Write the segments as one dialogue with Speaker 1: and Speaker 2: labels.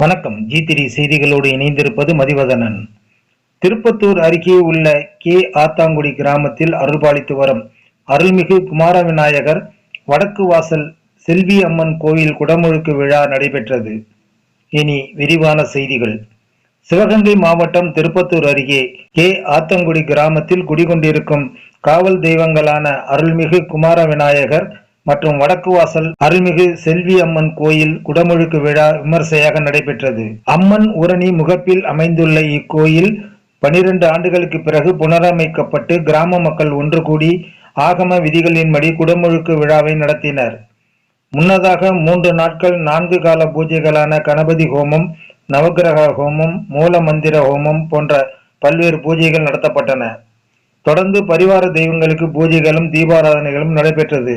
Speaker 1: வணக்கம். ஜி திரி செய்திகளோடு இணைந்திருப்பது மதிவதனன். திருப்பத்தூர் அருகே உள்ள கே. ஆத்தாங்குடி கிராமத்தில் அருள்பாலித்து வரும் அருள்மிகு குமார விநாயகர் வடக்கு வாசல் செல்வி அம்மன் கோயில் குடமுழுக்கு விழா நடைபெற்றது. இனி விரிவான செய்திகள். சிவகங்கை மாவட்டம் திருப்பத்தூர் அருகே கே. ஆத்தங்குடி கிராமத்தில் குடிகொண்டிருக்கும் காவல் தெய்வங்களான அருள்மிகு குமார விநாயகர் மற்றும் வடக்கு வாசல் அருள்மிகு செல்வி அம்மன் கோயில் குடமுழுக்கு விழா விமர்சையாக நடைபெற்றது. அம்மன் உரணி முகப்பில் அமைந்துள்ள இக்கோயில் பனிரெண்டு ஆண்டுகளுக்கு பிறகு புனரமைக்கப்பட்டு கிராம மக்கள் ஒன்று கூடி ஆகம விதிகளின்படி குடமுழுக்கு விழாவை நடத்தினர். முன்னதாக மூன்று நாட்கள் நான்கு கால பூஜைகளான கணபதி ஹோமம் நவக்கிரக ஹோமம் மூல மந்திர ஹோமம் போன்ற பல்வேறு பூஜைகள் நடத்தப்பட்டன. தொடர்ந்து பரிவார தெய்வங்களுக்கு பூஜைகளும் தீபாராதனைகளும் நடைபெற்றது.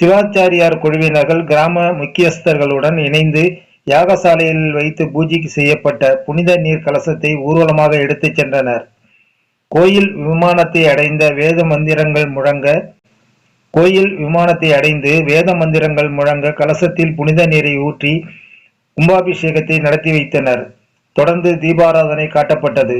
Speaker 1: சிவாச்சாரியார் குழுவினர்கள் கிராம முக்கியஸ்தர்களுடன் இணைந்து யாகசாலையில் வைத்து பூஜைக்கு செய்யப்பட்ட புனித நீர் கலசத்தை ஊர்வலமாக எடுத்துச் சென்றனர். கோயில் விமானத்தை அடைந்த வேத மந்திரங்கள் முழங்க கோயில் விமானத்தை அடைந்து வேத மந்திரங்கள் முழங்க கலசத்தில் புனித நீரை ஊற்றி கும்பாபிஷேகத்தை நடத்தி வைத்தனர். தொடர்ந்து தீபாராதனை காட்டப்பட்டது.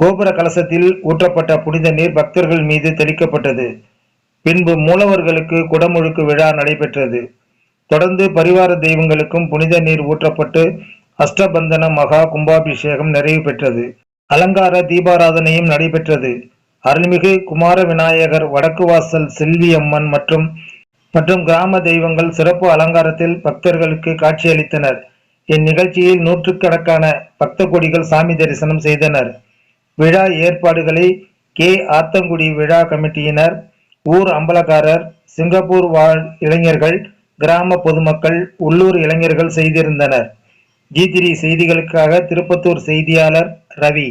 Speaker 1: கோபுர கலசத்தில் ஊற்றப்பட்ட புனித நீர் பக்தர்கள் மீது தெளிக்கப்பட்டது. பின்பு மூலவர்களுக்கு குடமுழுக்கு விழா நடைபெற்றது. தொடர்ந்து பரிவார தெய்வங்களுக்கும் புனித நீர் ஊற்றப்பட்டு அஷ்டபந்தன மகா கும்பாபிஷேகம் நிறைவு பெற்றது. அலங்கார தீபாராதனையும் நடைபெற்றது. அருள்மிகு குமார விநாயகர் வடக்கு வாசல் செல்வி அம்மன் மற்றும் மற்றும் கிராம தெய்வங்கள் சிறப்பு அலங்காரத்தில் பக்தர்களுக்கு காட்சியளித்தனர். இந்நிகழ்ச்சியில் நூற்றுக்கணக்கான பக்த கொடிகள் சாமி தரிசனம் செய்தனர். விழா ஏற்பாடுகளை கே. ஆத்தங்குடி விழா கமிட்டியினர் ஊர் அம்பலக்காரர் சிங்கப்பூர் வாழ் இளைஞர்கள் கிராம பொதுமக்கள் உள்ளூர் இளைஞர்கள் செய்திருந்தனர். ஜி த்ரீ செய்திகளுக்காக திருப்பத்தூர் செய்தியாளர் ரவி.